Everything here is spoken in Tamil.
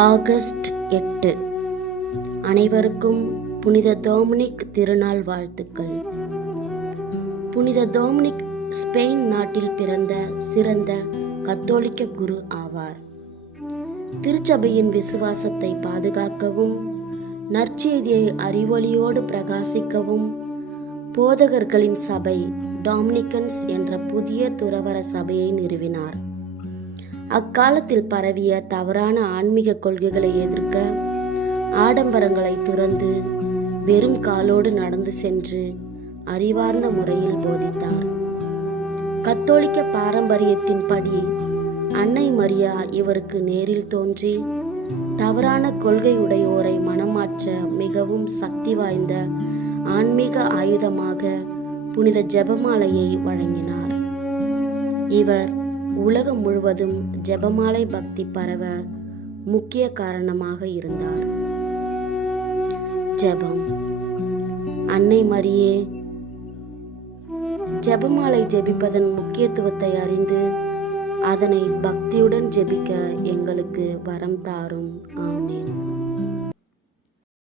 ஆகஸ்ட் 8. அனைவருக்கும் புனித டொமினிக் திருநாள் வாழ்த்துக்கள். புனித டொமினிக் ஸ்பெயின் நாட்டில் பிறந்த சிறந்த கத்தோலிக்க குரு ஆவார். திருச்சபையின் விசுவாசத்தை பாதுகாக்கவும் நற்செய்தியை அறிவொளியோடு பிரகாசிக்கவும் போதகர்களின் சபை டாமினிக்கன்ஸ் என்ற புதிய துறவற சபையை நிறுவினார். அக்காலத்தில் பரவிய தவறான ஆன்மீக கொள்கைகளை எதிர்க்க ஆடம்பரங்களை துறந்து வெறும் காலோடு நடந்து சென்று அறிவார்ந்த முறையில் போதித்தார். கத்தோலிக்க பாரம்பரியத்தின்படி அன்னை மரியா இவருக்கு நேரில் தோன்றி தவறான கொள்கை உடையோரை மனமாற்ற மிகவும் சக்தி வாய்ந்த ஆன்மீக ஆயுதமாக புனித ஜெபமாலையை வழங்கினார். இவர் உலகம் முழுவதும் ஜெபமாலை பக்தி பரவ முக்கிய காரணமாக இருந்தார். ஜெபம். அன்னை மரியே, ஜெபமாலை ஜெபிப்பதன் முக்கியத்துவத்தை அறிந்து அதனை பக்தியுடன் ஜெபிக்க எங்களுக்கு வரம் தாரும். ஆமென்.